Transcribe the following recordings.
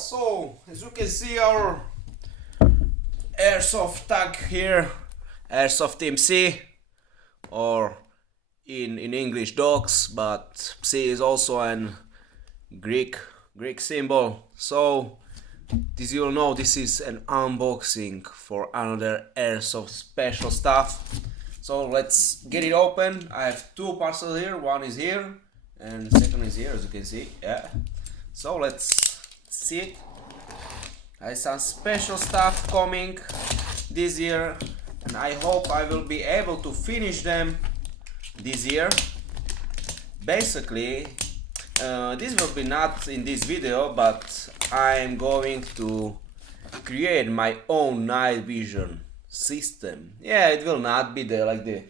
So as you can see, our Airsoft tag here, Airsoft MC, or in English dogs, but C is also an Greek symbol. So this, you'll know, this is an unboxing for another Airsoft special stuff. So let's get it open. I have two parcels here. One is here and second is here, as you can see. Yeah. So let's see it. I have some special stuff coming this year, and I hope I will be able to finish them this year. Basically, this will be not in this video, but I'm going to create my own night vision system. Yeah, it will not be the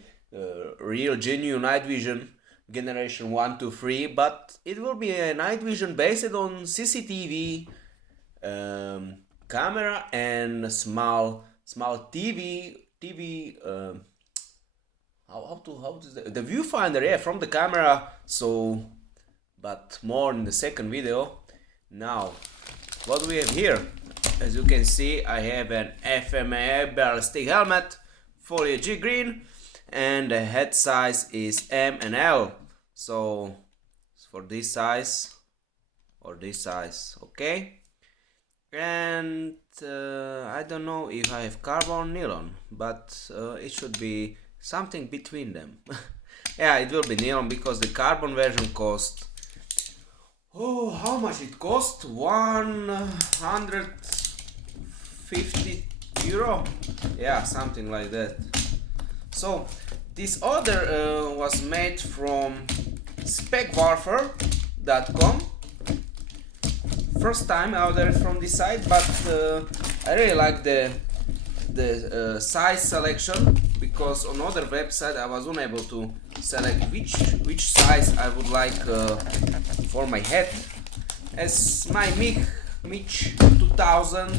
real genuine night vision generation 1 to 3, but it will be a night vision based on CCTV, camera and small TV. How does the viewfinder? Yeah, from the camera. So, but more in the second video. Now, what we have here, as you can see, I have an FMA ballistic helmet, foliage green, and the head size is M and L. So for this size or this size, okay. And I don't know if I have carbon or nylon, but it should be something between them. Yeah, it will be nylon because the carbon version cost, oh, how much it cost? 150 euro. Yeah, something like that. So this order was made from Specwarfare.com. First time I ordered from this site, but I really like the size selection, because on other website I was unable to select which size I would like for my head, as my MIG 2000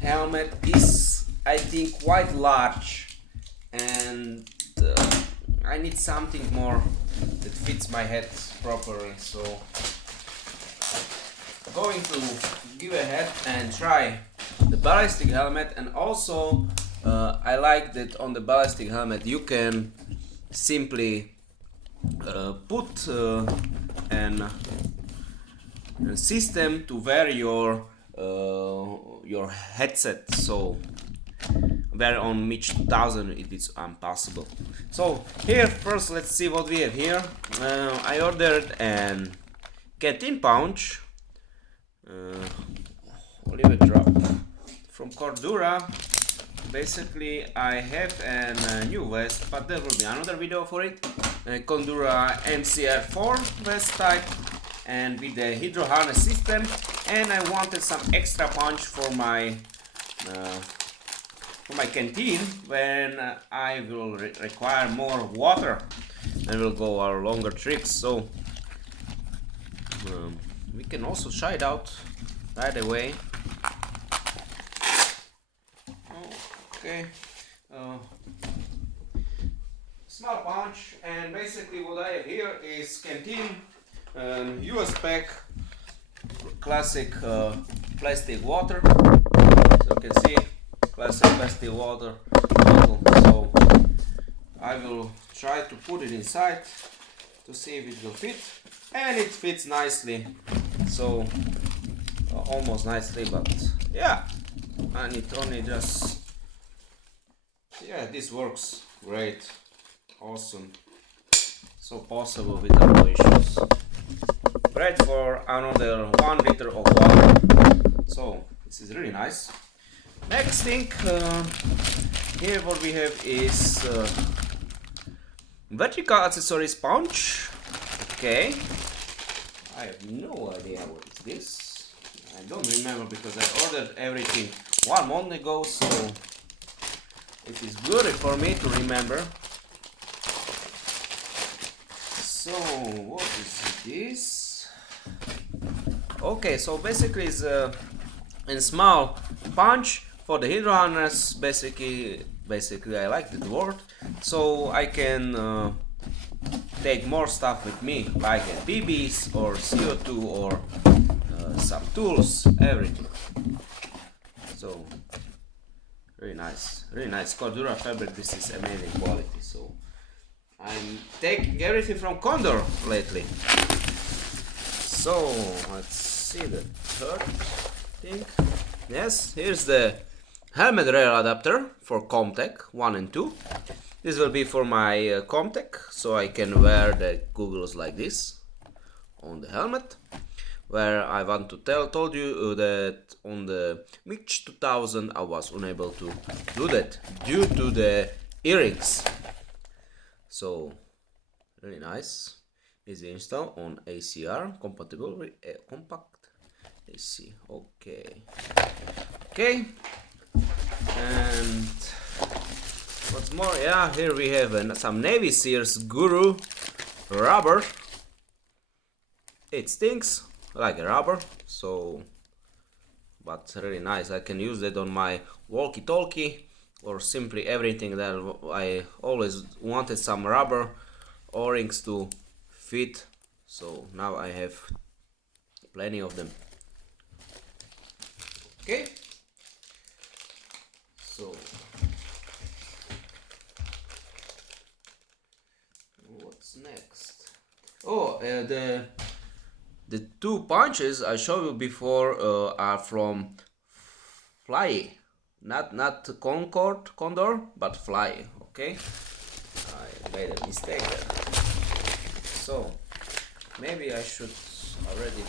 helmet is, I think, quite large, and I need something more that fits my head properly. So going to give ahead and try the ballistic helmet. And also I like that on the ballistic helmet you can simply put a system to wear your headset. So where on MIG 2000 it is impossible. So here first, let's see what we have here. I ordered an Canteen pouch, Oliver Drab from Cordura. Basically I have a new vest, but there will be another video for it. Cordura MCR4 vest type, and with the hydro harness system, and I wanted some extra punch for my canteen when I will require more water and will go our longer trips. So we can also try it out right away. Okay, small punch, and basically what I have here is Canteen US pack, classic plastic water. So you can see, classic plastic water bottle. So I will try to put it inside to see if it will fit, and it fits nicely. So almost nicely, but yeah, and it only just, yeah, this works great, awesome, so possible without no issues. Great for another 1 liter of water. So this is really nice. Next thing, here what we have is vertical accessories pouch. Okay, I have no idea what is this. I don't remember because I ordered everything 1 month ago, so it is good for me to remember. So what is this? Okay, so basically it's a small punch for the hydro harness. Basically I like that word, so I can take more stuff with me, like BBs or CO2 or some tools, everything. So really nice Cordura fabric. This is amazing quality. So I'm taking everything from Condor lately. So let's see the third thing. Yes, here's the helmet rail adapter for COMTAC 1 and 2. This will be for my COMTAC, so I can wear the goggles like this on the helmet. Where I want to told you that on the MIG 2000 I was unable to do that due to the earrings. So really nice, easy install on ACR, compatible with compact AC. Okay, and what's more, yeah, here we have some Navy Seals Guru rubber. It stinks like a rubber, so but really nice. I can use it on my walkie-talkie or simply everything that I always wanted some rubber O-rings to fit, so now I have plenty of them. Okay, so what's next? Oh, the two punches I showed you before are from FLYYE, not Condor, but FLYYE. Okay, I made a mistake there. So maybe I should already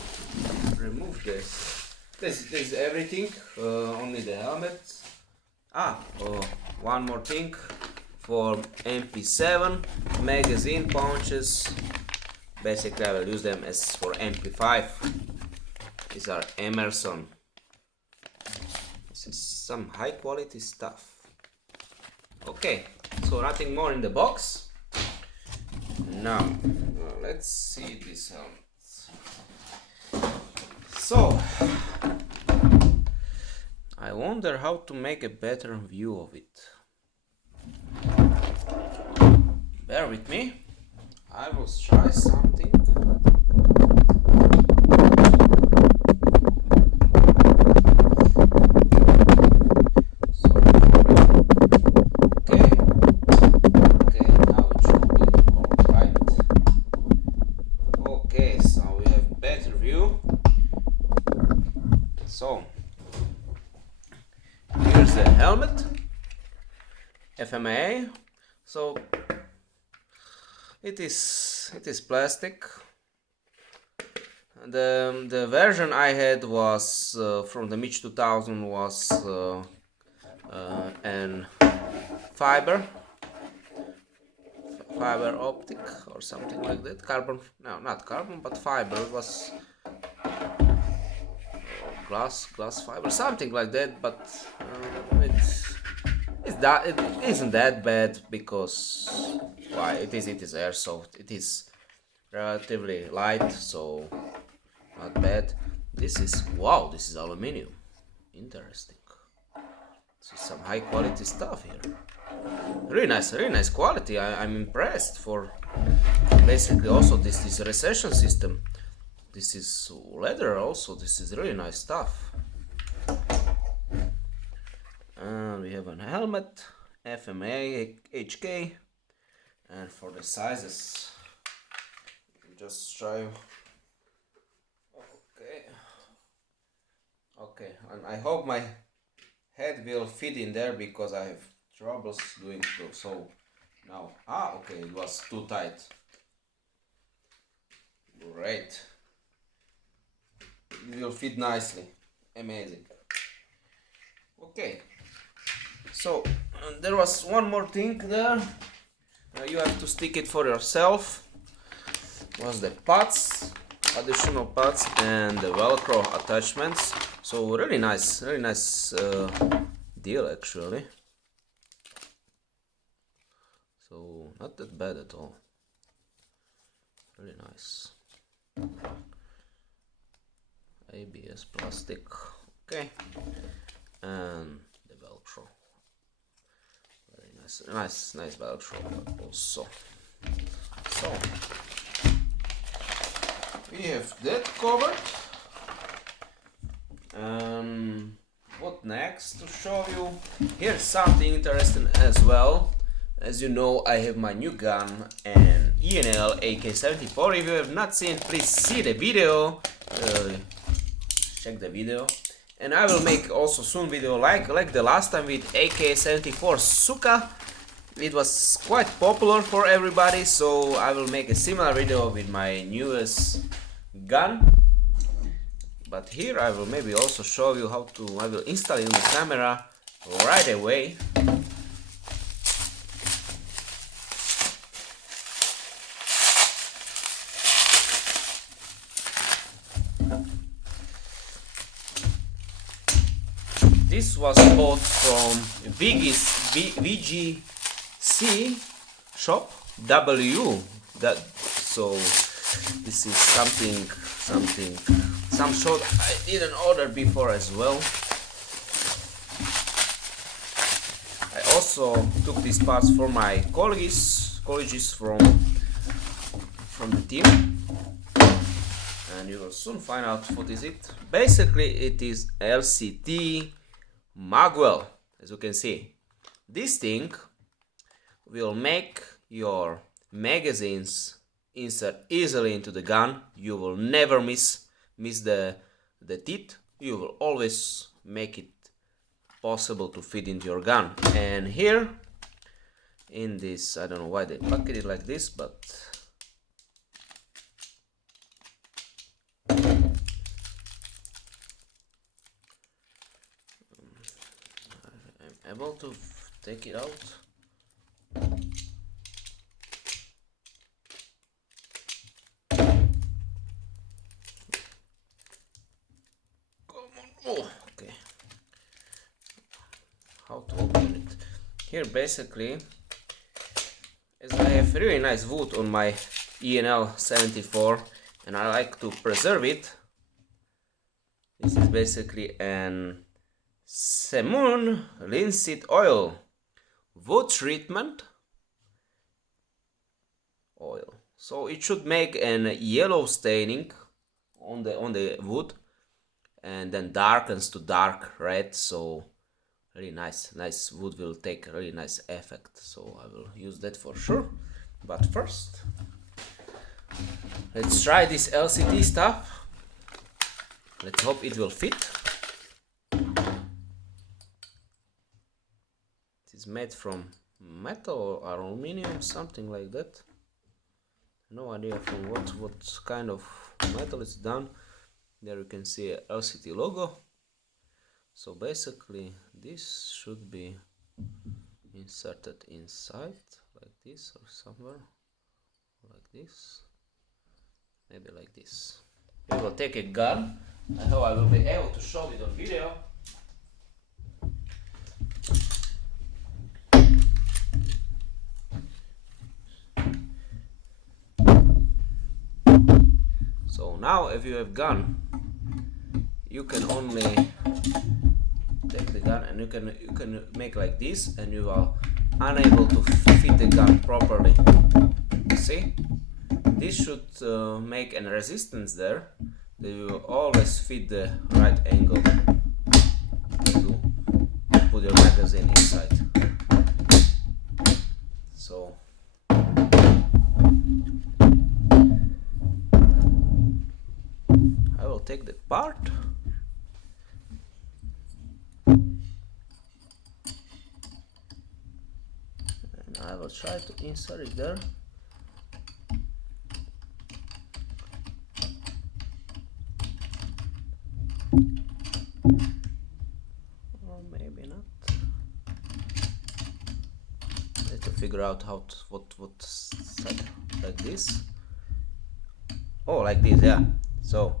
remove this. This is everything, only the helmet. One more thing for MP7 magazine punches. Basically I will use them as for MP5. These are EMERSON. This is some high quality stuff. Okay, so nothing more in the box. Now let's see this helmet. So I wonder how to make a better view of it. Bear with me. I will try something. Okay, now it should be alright. Okay, so we have better view. So here's the helmet, FMA. So it is plastic. The version I had was from the MIG 2000 was an fiber optic or something like that. Carbon, no, not carbon, but fiber. It was glass fiber, something like that. But it isn't that bad because why? It is Airsoft. It is relatively light, so not bad. This is, wow, this is aluminium. Interesting. This is some high quality stuff here. Really nice quality. I'm impressed for basically also this recession system. This is leather also. This is really nice stuff. And we have a helmet, FMA, HK, and for the sizes, just try. Okay, and I hope my head will fit in there because I have troubles doing so. Now, okay, it was too tight. Great. It will fit nicely. Amazing. Okay. So there was one more thing there. You have to stick it for yourself. Was the pads, additional pads, and the Velcro attachments. So really nice deal actually. So not that bad at all. Really nice. ABS plastic, okay, and the Velcro. Very nice Velcro also. So we have that covered. What what next to show you. Here's something interesting as well. As you know, I have my new gun, an ENL AK74. If you have not seen, please see the video, check the video. And I will make also soon video like the last time with AK74 Suka. It was quite popular for everybody, so I will make a similar video with my newest gun. But here I will maybe also show you how to, I will install it in the camera right away. This was bought from WGC shop so this is some shot I didn't order before as well. I also took these parts for my colleagues from the team, and you will soon find out what is it. Basically it is LCT magwell. As you can see, this thing will make your magazines insert easily into the gun. You will never miss the teeth. You will always make it possible to fit into your gun. And here in this, I don't know why they package it like this, but I'm able to take it out. Oh, okay. How to open it? Here basically, as I have really nice wood on my ENL74 and I like to preserve it, this is basically an Semun linseed oil wood treatment oil. So it should make an yellow staining on the wood, and then darkens to dark red, so really nice wood will take a really nice effect. So I will use that for sure. But first, let's try this LCT stuff. Let's hope it will fit. It is made from metal or aluminum, something like that. No idea from what kind of metal it's done. There you can see a LCT logo. So basically this should be inserted inside like this, or somewhere like this, maybe like this. We will take a gun. I hope I will be able to show it on video. So now if you have gun, you can only take the gun and you can make like this, and you are unable to fit the gun properly. See? This should make a resistance there that you will always fit the right angle to put your magazine inside. So I will take that part. And I will try to insert it there. Or maybe not. Need to figure out how to, what side, like this. Oh, like this, yeah. So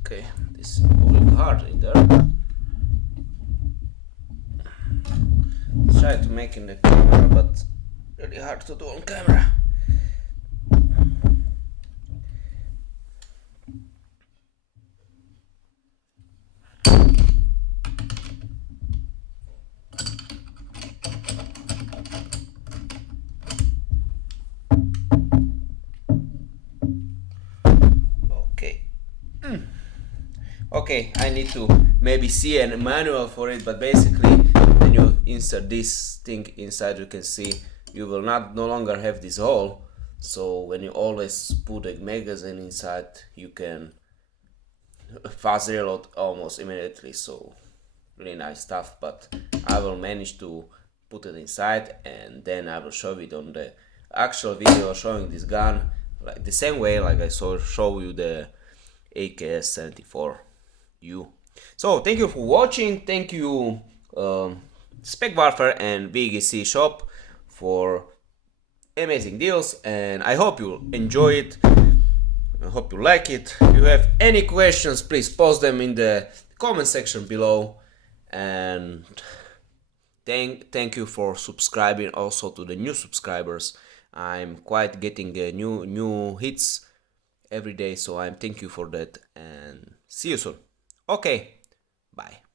okay, this is moving hard in there. Try to make in the camera, but really hard to do on camera. Okay, I need to maybe see a manual for it, but basically when you insert this thing inside, you can see you will no longer have this hole. So when you always put a magazine inside, you can fast reload almost immediately. So really nice stuff, but I will manage to put it inside, and then I will show it on the actual video showing this gun like the same way like I show you the AK74 U. So thank you for watching. Thank you Specwarfare and WGC shop for amazing deals, and I hope you enjoy it. I hope you like it. If you have any questions, please post them in the comment section below, and thank you for subscribing also to the new subscribers. I'm quite getting new hits every day, so I'm thank you for that, and see you soon. Okay, bye.